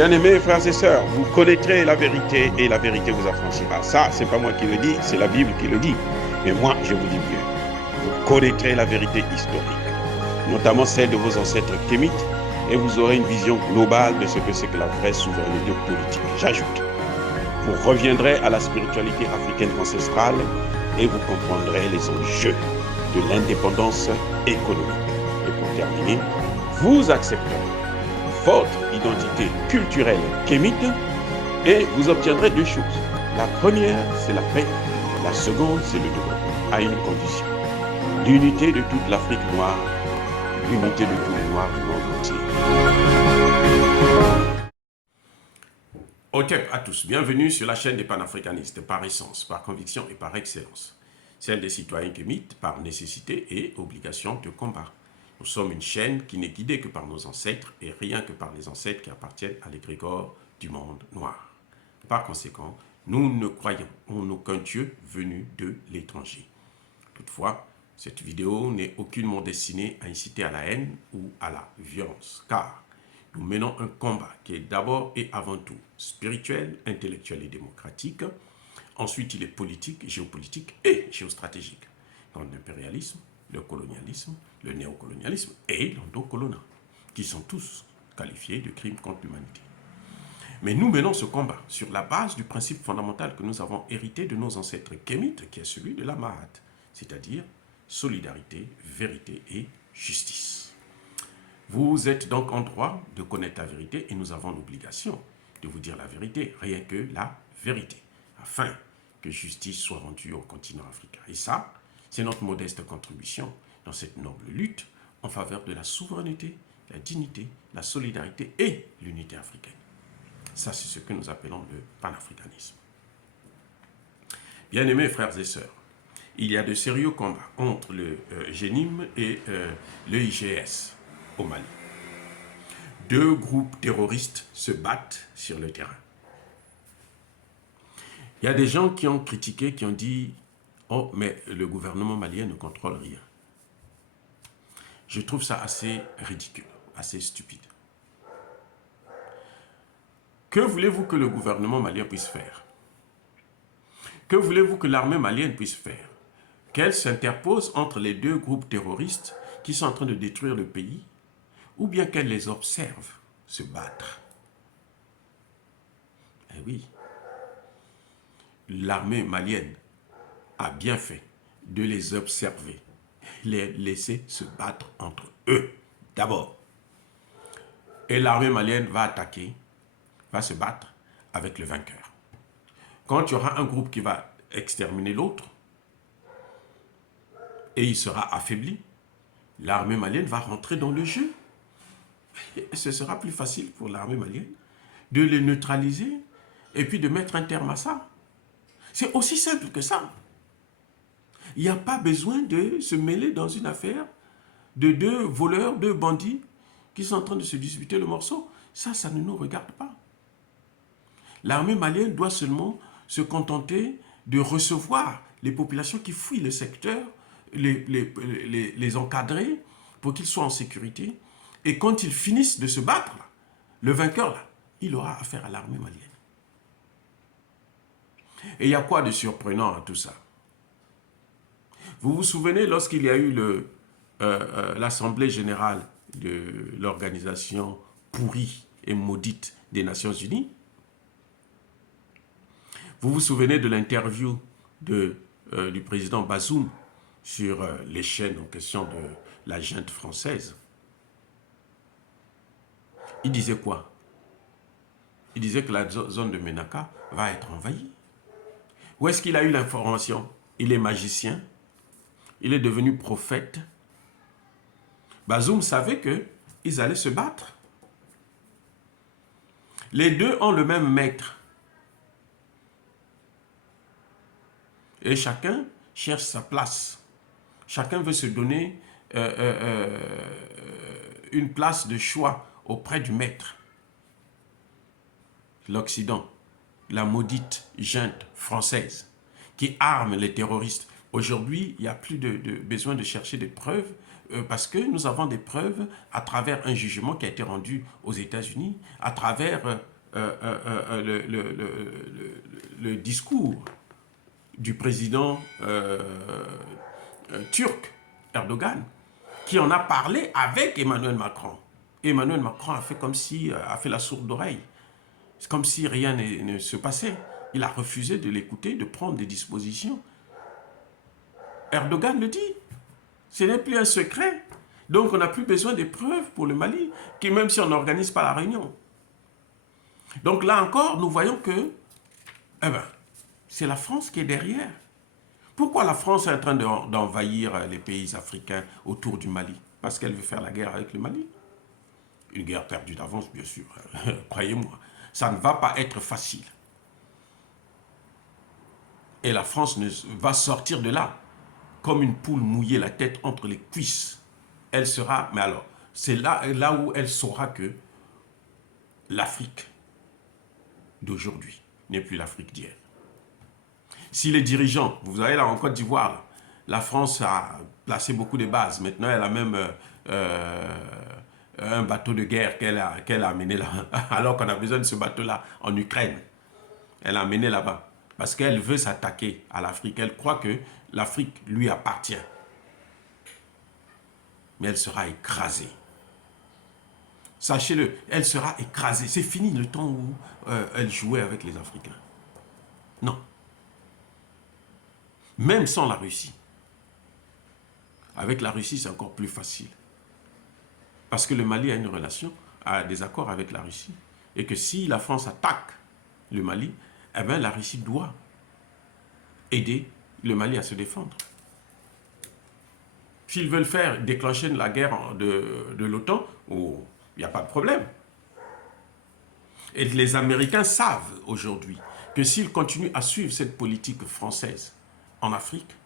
Bien-aimés frères et sœurs, vous connaîtrez la vérité et la vérité vous affranchira. Ça, c'est pas moi qui le dis, c'est la Bible qui le dit. Mais moi, je vous dis mieux. Vous connaîtrez la vérité historique, notamment celle de vos ancêtres kémites, et vous aurez une vision globale de ce que c'est que la vraie souveraineté politique. J'ajoute, vous reviendrez à la spiritualité africaine ancestrale et vous comprendrez les enjeux de l'indépendance économique. Et pour terminer, vous accepterez votre identité culturelle kémite et vous obtiendrez deux choses. La première, c'est la paix. La seconde, c'est le développement, à une condition. L'unité de toute l'Afrique noire, l'unité de tous les Noirs du monde entier. Otep à tous, bienvenue sur la chaîne des panafricanistes, par essence, par conviction et par excellence. Celle des citoyens kémites, par nécessité et obligation de combat. Nous sommes une chaîne qui n'est guidée que par nos ancêtres et rien que par les ancêtres qui appartiennent à l'égrégore du monde noir. Par conséquent, nous ne croyons en aucun Dieu venu de l'étranger. Toutefois, cette vidéo n'est aucunement destinée à inciter à la haine ou à la violence, car nous menons un combat qui est d'abord et avant tout spirituel, intellectuel et démocratique. Ensuite, il est politique, géopolitique et géostratégique. Dans l'impérialisme, le colonialisme, le néocolonialisme et l'endocoloniat, qui sont tous qualifiés de crimes contre l'humanité. Mais nous menons ce combat sur la base du principe fondamental que nous avons hérité de nos ancêtres kémites, qui est celui de la Mahat, c'est-à-dire solidarité, vérité et justice. Vous êtes donc en droit de connaître la vérité et nous avons l'obligation de vous dire la vérité, rien que la vérité, afin que justice soit rendue au continent africain. Et ça, c'est notre modeste contribution dans cette noble lutte en faveur de la souveraineté, la dignité, la solidarité et l'unité africaine. Ça, c'est ce que nous appelons le panafricanisme. Bien-aimés frères et sœurs, il y a de sérieux combats entre le GENIM et le IGS au Mali. Deux groupes terroristes se battent sur le terrain. Il y a des gens qui ont critiqué, qui ont dit « Oh, mais le gouvernement malien ne contrôle rien ». Je trouve ça assez ridicule, assez stupide. Que voulez-vous que le gouvernement malien puisse faire? Que voulez-vous que l'armée malienne puisse faire? Qu'elle s'interpose entre les deux groupes terroristes qui sont en train de détruire le pays, ou bien qu'elle les observe se battre? Eh oui, l'armée malienne a bien fait de les observer, les laisser se battre entre eux d'abord. Et l'armée malienne va attaquer, va se battre avec le vainqueur. Quand il y aura un groupe qui va exterminer l'autre, et il sera affaibli, l'armée malienne va rentrer dans le jeu. Et ce sera plus facile pour l'armée malienne de les neutraliser et puis de mettre un terme à ça. C'est aussi simple que ça. Il n'y a pas besoin de se mêler dans une affaire de deux voleurs, deux bandits qui sont en train de se disputer le morceau. Ça ne nous regarde pas. L'armée malienne doit seulement se contenter de recevoir les populations qui fuient le secteur, les encadrer pour qu'ils soient en sécurité. Et quand ils finissent de se battre, le vainqueur, là, il aura affaire à l'armée malienne. Et il y a quoi de surprenant à tout ça? Vous vous souvenez lorsqu'il y a eu l'Assemblée générale de l'organisation pourrie et maudite des Nations Unies? Vous vous souvenez de l'interview du président Bazoum sur les chaînes en question de la junte française? Il disait quoi? Il disait que la zone de Ménaka va être envahie. Où est-ce qu'il a eu l'information? Il est magicien. Il est devenu prophète. Bazoum savait qu'ils allaient se battre. Les deux ont le même maître. Et chacun cherche sa place. Chacun veut se donner une place de choix auprès du maître. L'Occident, la maudite junte française qui arme les terroristes. Aujourd'hui, il n'y a plus de besoin de chercher des preuves parce que nous avons des preuves à travers un jugement qui a été rendu aux États-Unis, à travers le discours du président turc, Erdogan, qui en a parlé avec Emmanuel Macron. Emmanuel Macron a fait comme si, a fait la sourde oreille. C'est comme si rien ne se passait. Il a refusé de l'écouter, de prendre des dispositions. Erdogan le dit. Ce n'est plus un secret. Donc on n'a plus besoin de preuves pour le Mali, qui même si on n'organise pas la réunion. Donc là encore, nous voyons que c'est la France qui est derrière. Pourquoi la France est en train d'envahir les pays africains autour du Mali? Parce qu'elle veut faire la guerre avec le Mali. Une guerre perdue d'avance, bien sûr. Croyez-moi, ça ne va pas être facile. Et la France va sortir de là comme une poule mouillée la tête entre les cuisses. Elle sera, mais alors, c'est là où elle saura que l'Afrique d'aujourd'hui n'est plus l'Afrique d'hier. Si les dirigeants, vous savez là en Côte d'Ivoire, la France a placé beaucoup de bases. Maintenant, elle a même un bateau de guerre qu'elle a amené là, alors qu'on a besoin de ce bateau-là en Ukraine. Elle l'a amené là-bas parce qu'elle veut s'attaquer à l'Afrique. Elle croit que l'Afrique lui appartient. Mais elle sera écrasée. Sachez-le, elle sera écrasée. C'est fini le temps où elle jouait avec les Africains. Non. Même sans la Russie. Avec la Russie, c'est encore plus facile. Parce que le Mali a une relation, a des accords avec la Russie. Et que si la France attaque le Mali, eh bien la Russie doit aider le Mali à se défendre. S'ils veulent faire déclencher la guerre de l'OTAN, il n'y a pas de problème. Et les Américains savent aujourd'hui que s'ils continuent à suivre cette politique française en Afrique,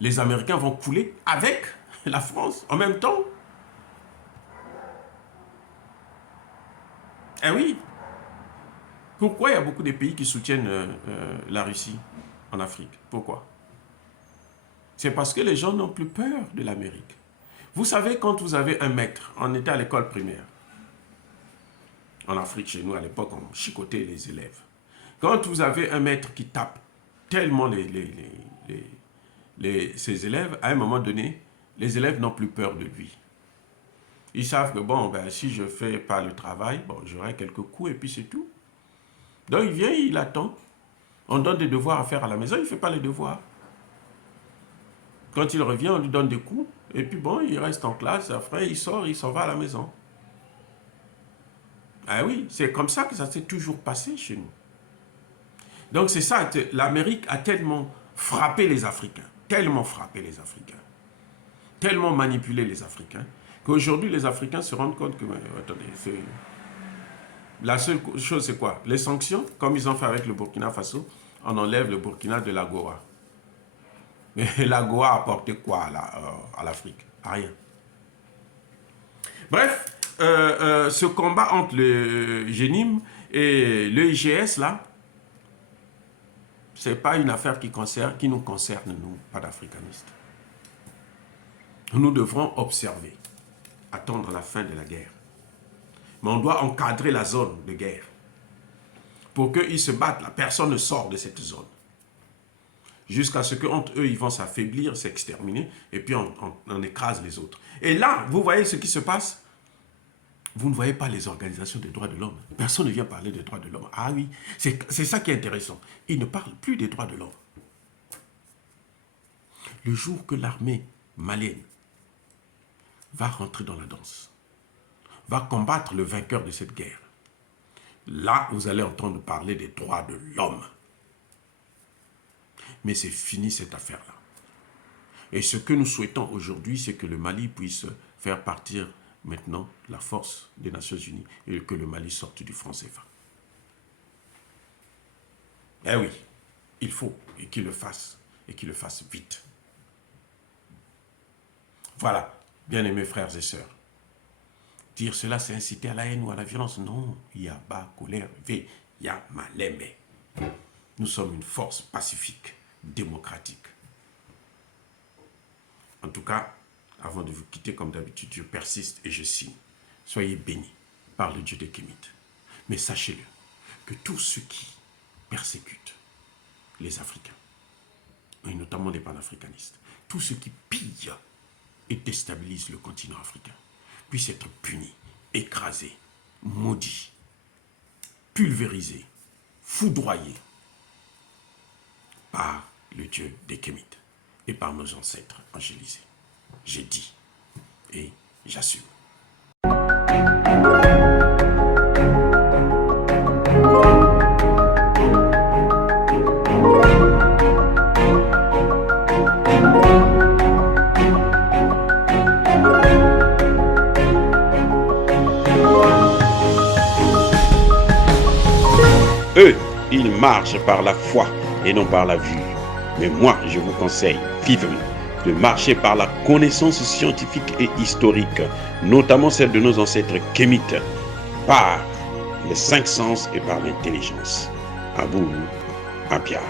les Américains vont couler avec la France en même temps. Eh oui. Pourquoi il y a beaucoup de pays qui soutiennent la Russie en Afrique? Pourquoi? C'est parce que les gens n'ont plus peur de l'Amérique. Vous savez, quand vous avez un maître, on était à l'école primaire. En Afrique, chez nous, à l'époque, on chicotait les élèves. Quand vous avez un maître qui tape tellement ses élèves, à un moment donné, les élèves n'ont plus peur de lui. Ils savent que, bon, si je ne fais pas le travail, bon, j'aurai quelques coups et puis c'est tout. Donc, il vient, il attend. On donne des devoirs à faire à la maison, il ne fait pas les devoirs. Quand il revient, on lui donne des coups. Et puis bon, il reste en classe. Après, il sort, il s'en va à la maison. Ah oui, c'est comme ça que ça s'est toujours passé chez nous. Donc c'est ça, l'Amérique a tellement frappé les Africains, tellement manipulé les Africains, qu'aujourd'hui les Africains se rendent compte que, attendez, la seule chose c'est quoi? Les sanctions, comme ils ont fait avec le Burkina Faso, on enlève le Burkina de l'AGOA. Mais l'AGOA a apporté quoi à l'Afrique? Rien. Bref, ce combat entre le GENIM et le IGS, là, ce n'est pas une affaire qui nous concerne, nous, pas d'africanistes. Nous devrons observer, attendre la fin de la guerre. Mais on doit encadrer la zone de guerre. Pour qu'ils se battent, là, personne ne sort de cette zone. Jusqu'à ce qu'entre eux, ils vont s'affaiblir, s'exterminer, et puis on écrase les autres. Et là, vous voyez ce qui se passe? Vous ne voyez pas les organisations des droits de l'homme. Personne ne vient parler des droits de l'homme. Ah oui, c'est ça qui est intéressant. Ils ne parlent plus des droits de l'homme. Le jour que l'armée malienne va rentrer dans la danse, va combattre le vainqueur de cette guerre, là, vous allez entendre parler des droits de l'homme. Mais c'est fini cette affaire-là. Et ce que nous souhaitons aujourd'hui, c'est que le Mali puisse faire partir maintenant la force des Nations Unies et que le Mali sorte du franc CFA. Eh oui, il faut et qu'il le fasse vite. Voilà, bien-aimés frères et sœurs. Dire cela, c'est inciter à la haine ou à la violence. Non, il y a bas, colère, il y a malembe. Nous sommes une force pacifique, démocratique. En tout cas, avant de vous quitter, comme d'habitude, je persiste et je signe. Soyez bénis par le Dieu des Kémites. Mais sachez-le, que tous ceux qui persécutent les Africains, et notamment les panafricanistes, tous ceux qui pillent et déstabilisent le continent africain, puissent être punis, écrasés, maudits, pulvérisés, foudroyés par le Dieu des Kémites et par nos ancêtres angélisés. J'ai dit et j'assume. Eux, ils marchent par la foi et non par la vue. Mais moi, je vous conseille vivement de marcher par la connaissance scientifique et historique, notamment celle de nos ancêtres kémites, par les 5 sens et par l'intelligence. À vous, Apia.